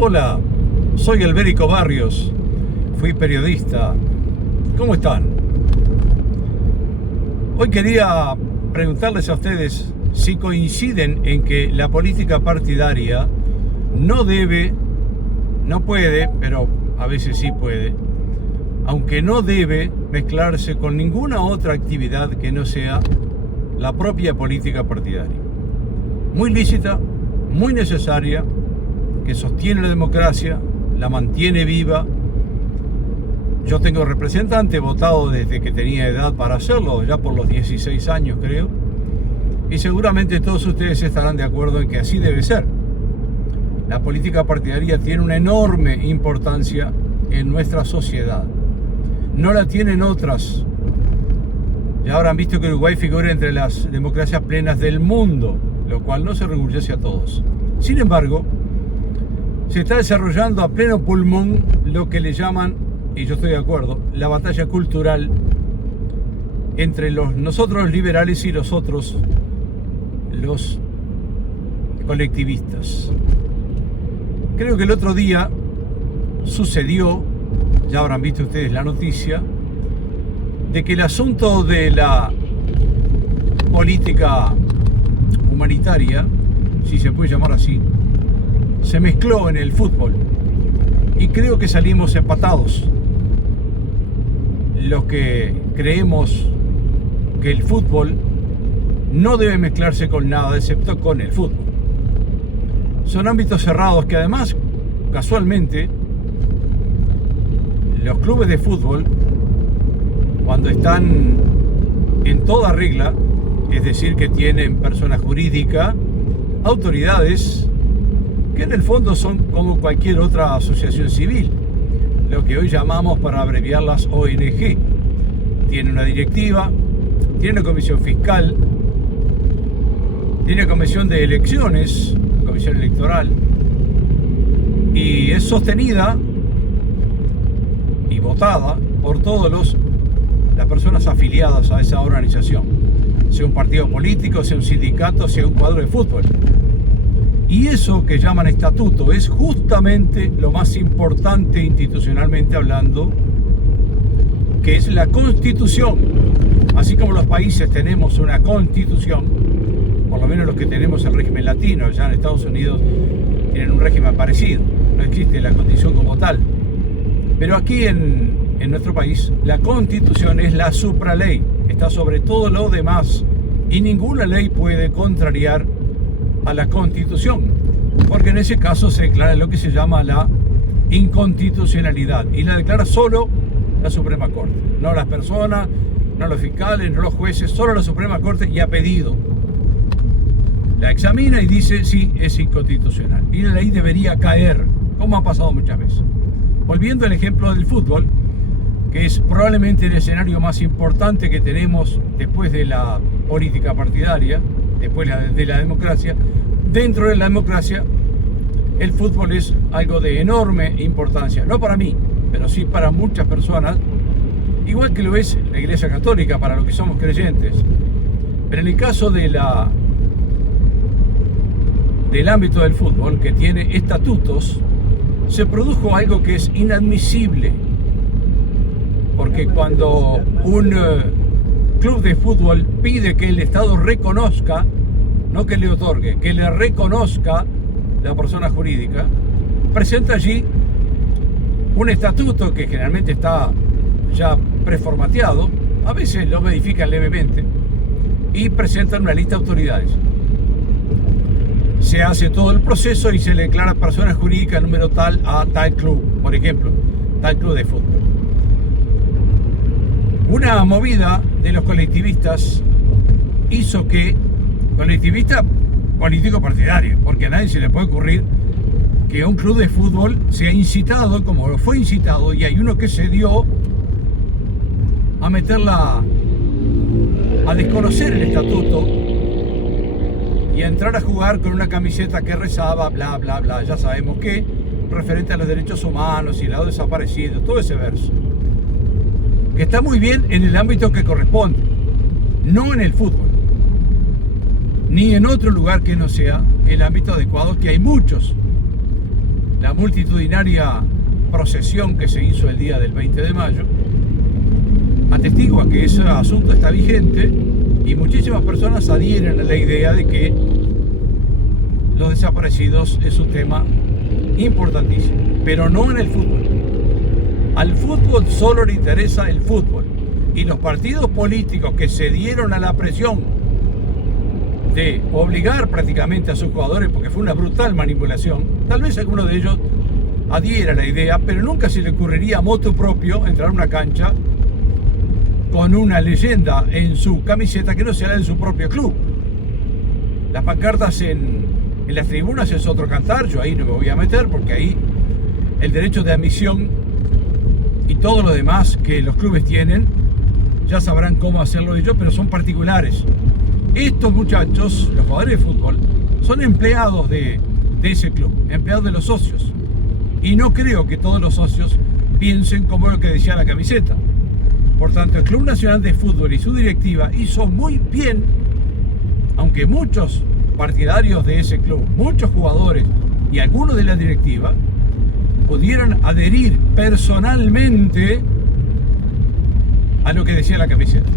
Hola, soy Albérico Barrios, fui periodista. ¿Cómo están? Hoy quería preguntarles a ustedes si coinciden en que la política partidaria no puede, pero a veces sí puede, aunque no debe mezclarse con ninguna otra actividad que no sea la propia política partidaria. Muy lícita, muy necesaria, que sostiene la democracia, la mantiene viva. Yo tengo representante votado desde que tenía edad para hacerlo, ya por los 16 años creo, y seguramente todos ustedes estarán de acuerdo en que así debe ser. La política partidaria tiene una enorme importancia en nuestra sociedad. No la tienen otras. Ya habrán visto que Uruguay figura entre las democracias plenas del mundo, lo cual no se enorgullece a todos. Sin embargo, se está desarrollando a pleno pulmón lo que le llaman, y yo estoy de acuerdo, la batalla cultural entre nosotros los liberales y los otros, los colectivistas. Creo que el otro día sucedió, ya habrán visto ustedes la noticia, de que el asunto de la política humanitaria, si se puede llamar así, se mezcló en el fútbol y creo que salimos empatados. Los que creemos que el fútbol no debe mezclarse con nada excepto con el fútbol. Son ámbitos cerrados que además, casualmente, los clubes de fútbol, cuando están en toda regla, es decir, que tienen persona jurídica, autoridades, que en el fondo son como cualquier otra asociación civil, lo que hoy llamamos, para abreviarlas, ONG. Tiene una directiva, tiene una comisión fiscal, tiene una comisión de elecciones, comisión electoral, y es sostenida y votada por todas las personas afiliadas a esa organización, sea un partido político, sea un sindicato, sea un cuadro de fútbol. Y eso que llaman estatuto es justamente lo más importante institucionalmente hablando, que es la Constitución. Así como los países tenemos una Constitución, por lo menos los que tenemos el régimen latino, ya en Estados Unidos tienen un régimen parecido, no existe la Constitución como tal. Pero aquí en nuestro país, la Constitución es la supraley, está sobre todo lo demás, y ninguna ley puede contrariar a la Constitución, porque en ese caso se declara lo que se llama la inconstitucionalidad, y la declara solo la Suprema Corte, no las personas, no los fiscales, no los jueces, solo la Suprema Corte, y a pedido la examina y dice sí, es inconstitucional, y la ley debería caer, como ha pasado muchas veces. Volviendo al ejemplo del fútbol, que es probablemente el escenario más importante que tenemos después de la política partidaria, después de la democracia. Dentro de la democracia, el fútbol es algo de enorme importancia, no para mí, pero sí para muchas personas, igual que lo es la Iglesia Católica para los que somos creyentes. Pero en el caso del ámbito del fútbol, que tiene estatutos, se produjo algo que es inadmisible, porque cuando un club de fútbol pide que el Estado reconozca, no que le otorgue, que le reconozca la persona jurídica, presenta allí un estatuto que generalmente está ya preformateado, a veces lo modifican levemente, y presentan una lista de autoridades. Se hace todo el proceso y se le declara persona jurídica número tal a tal club, por ejemplo, tal club de fútbol. Una movida de los colectivistas hizo que, colectivista político partidario, porque a nadie se le puede ocurrir que un club de fútbol sea incitado, como fue incitado, y hay uno que se dio a a desconocer el estatuto y a entrar a jugar con una camiseta que rezaba, bla, bla, bla, ya sabemos qué, referente a los derechos humanos y los desaparecidos, todo ese verso. Que está muy bien en el ámbito que corresponde, no en el fútbol, ni en otro lugar que no sea el ámbito adecuado, que hay muchos. La multitudinaria procesión que se hizo el día del 20 de mayo, atestigua que ese asunto está vigente y muchísimas personas adhieren a la idea de que los desaparecidos es un tema importantísimo, pero no en el fútbol. Al fútbol solo le interesa el fútbol, y los partidos políticos que cedieron a la presión de obligar prácticamente a sus jugadores, porque fue una brutal manipulación, tal vez alguno de ellos adhiera a la idea, pero nunca se le ocurriría a motu propio entrar a una cancha con una leyenda en su camiseta que no sea de su propio club. Las pancartas en las tribunas es otro cantar, yo ahí no me voy a meter porque ahí el derecho de admisión y todo lo demás que los clubes tienen, ya sabrán cómo hacerlo ellos, pero son particulares. Estos muchachos, los jugadores de fútbol, son empleados de ese club, empleados de los socios. Y no creo que todos los socios piensen como lo que decía la camiseta. Por tanto, el Club Nacional de Fútbol y su directiva hizo muy bien, aunque muchos partidarios de ese club, muchos jugadores y algunos de la directiva pudieran adherir personalmente a lo que decía la camiseta.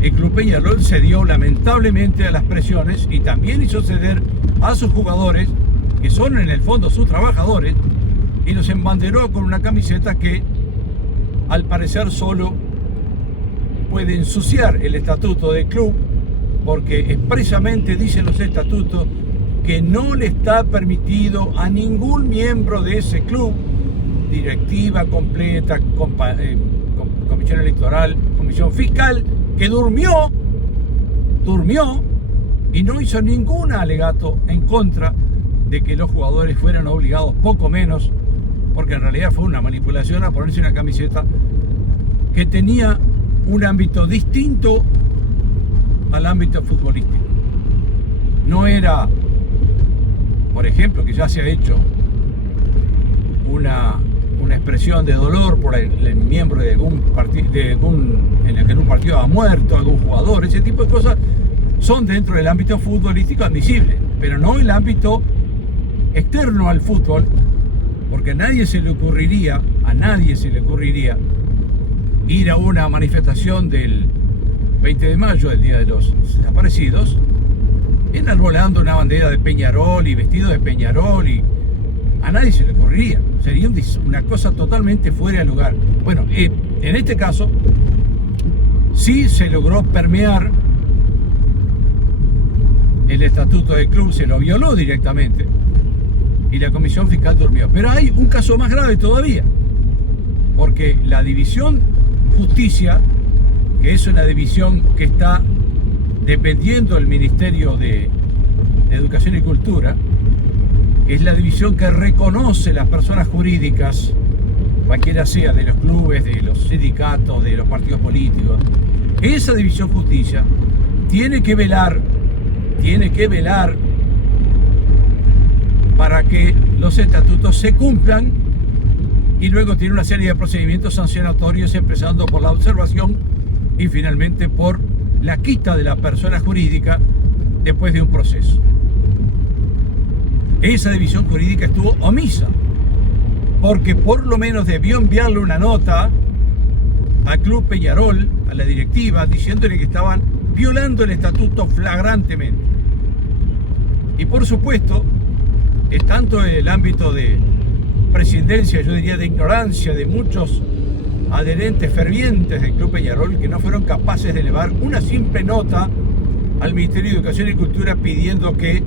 El Club Peñarol cedió lamentablemente a las presiones y también hizo ceder a sus jugadores, que son en el fondo sus trabajadores, y los embanderó con una camiseta que al parecer solo puede ensuciar el estatuto del club, porque expresamente dicen los estatutos que no le está permitido a ningún miembro de ese club, directiva completa, comisión electoral, comisión fiscal, que durmió y no hizo ningún alegato en contra de que los jugadores fueran obligados, poco menos, porque en realidad fue una manipulación, a ponerse una camiseta que tenía un ámbito distinto al ámbito futbolístico. No era, por ejemplo, que ya se ha hecho una expresión de dolor por el miembro de algún partido, en el que en un partido ha muerto algún jugador. Ese tipo de cosas son dentro del ámbito futbolístico admisibles, pero no el ámbito externo al fútbol, porque a nadie se le ocurriría ir a una manifestación del 20 de mayo, el Día de los Desaparecidos, enarbolando una bandera de Peñarol y vestido de Peñarol, y a nadie se le ocurriría. Sería una cosa totalmente fuera de lugar. Bueno, en este caso sí se logró permear el estatuto del club, se lo violó directamente y la comisión fiscal durmió. Pero hay un caso más grave todavía, porque la división justicia, que es una división que está dependiendo del Ministerio de Educación y Cultura, que es la división que reconoce las personas jurídicas, cualquiera sea, de los clubes, de los sindicatos, de los partidos políticos. Esa división justicia tiene que velar para que los estatutos se cumplan, y luego tiene una serie de procedimientos sancionatorios, empezando por la observación y finalmente por la quita de la persona jurídica después de un proceso. Esa división jurídica estuvo omisa, porque por lo menos debió enviarle una nota al Club Peñarol, a la directiva, diciéndole que estaban violando el estatuto flagrantemente. Y por supuesto, es tanto el ámbito de presidencia, yo diría de ignorancia, de muchos adherentes fervientes del Club Peñarol, que no fueron capaces de elevar una simple nota al Ministerio de Educación y Cultura pidiendo que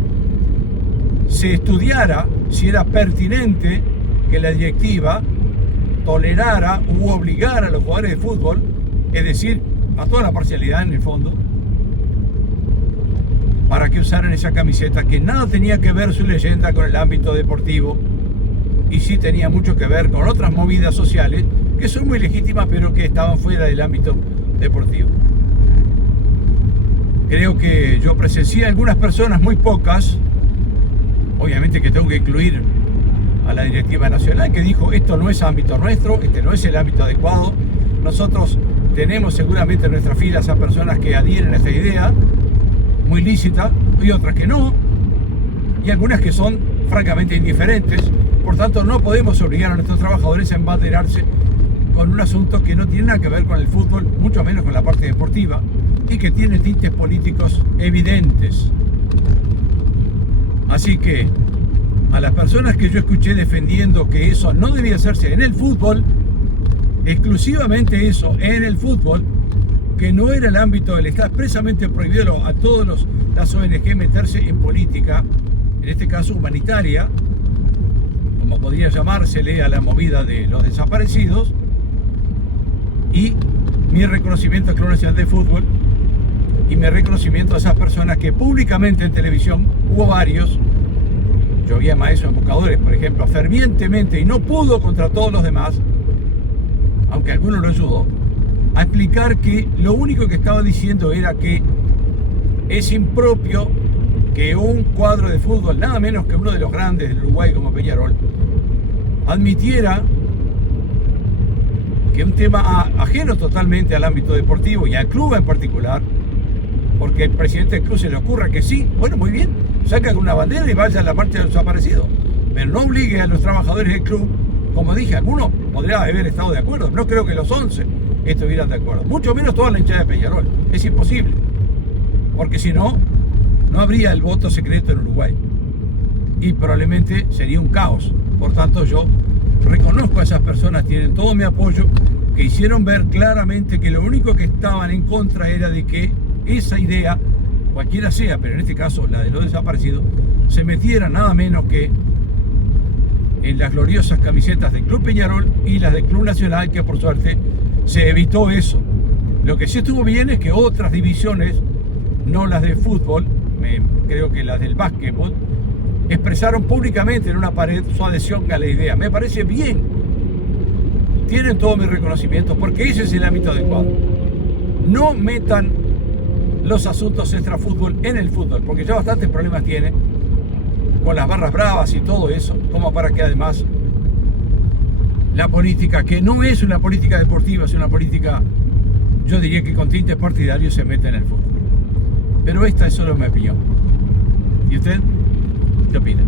se estudiara si era pertinente que la directiva tolerara u obligara a los jugadores de fútbol, es decir, a toda la parcialidad en el fondo, para que usaran esa camiseta que nada tenía que ver su leyenda con el ámbito deportivo, y sí tenía mucho que ver con otras movidas sociales que son muy legítimas, pero que estaban fuera del ámbito deportivo. Creo que yo presencié a algunas personas, muy pocas, obviamente que tengo que incluir a la directiva nacional, que dijo: esto no es ámbito nuestro, este no es el ámbito adecuado. Nosotros tenemos seguramente en nuestras filas a personas que adhieren a esta idea, muy lícita, y otras que no, y algunas que son francamente indiferentes. Por tanto, no podemos obligar a nuestros trabajadores a embanderarse con un asunto que no tiene nada que ver con el fútbol, mucho menos con la parte deportiva, y que tiene tintes políticos evidentes. Así que a las personas que yo escuché defendiendo que eso no debía hacerse en el fútbol, exclusivamente eso en el fútbol, que no era el ámbito del Estado, expresamente prohibido a todas las ONG meterse en política, en este caso humanitaria, como podría llamársele a la movida de los desaparecidos, y mi reconocimiento al Club Nacional de Fútbol y mi reconocimiento a esas personas que públicamente en televisión, hubo varios, yo vi a maestros embocadores, por ejemplo, fervientemente, y no pudo contra todos los demás, aunque alguno lo ayudó, a explicar que lo único que estaba diciendo era que es impropio que un cuadro de fútbol, nada menos que uno de los grandes del Uruguay como Peñarol, admitiera que un tema ajeno totalmente al ámbito deportivo y al club en particular, porque el presidente del club se le ocurra que sí, bueno, muy bien, saca una bandera y vaya a la marcha de los desaparecidos, pero no obligue a los trabajadores del club. Como dije, algunos podrían haber estado de acuerdo, no creo que los 11 estuvieran de acuerdo, mucho menos toda la hinchada de Peñarol, es imposible, porque si no, no habría el voto secreto en Uruguay y probablemente sería un caos. Por tanto, yo reconozco a esas personas, tienen todo mi apoyo, que hicieron ver claramente que lo único que estaban en contra era de que esa idea, cualquiera sea, pero en este caso la de los desaparecidos, se metiera nada menos que en las gloriosas camisetas del Club Peñarol y las del Club Nacional, que por suerte se evitó eso. Lo que sí estuvo bien es que otras divisiones, no las de fútbol, creo que las del básquetbol, expresaron públicamente en una pared su adhesión a la idea. Me parece bien. Tienen todo mi reconocimiento, porque ese es el ámbito adecuado. No metan los asuntos extrafútbol en el fútbol, porque ya bastantes problemas tiene con las barras bravas y todo eso, como para que además la política, que no es una política deportiva, es una política, yo diría que con tintes partidarios, se meta en el fútbol. Pero esta es solo mi opinión. ¿Y usted qué opina?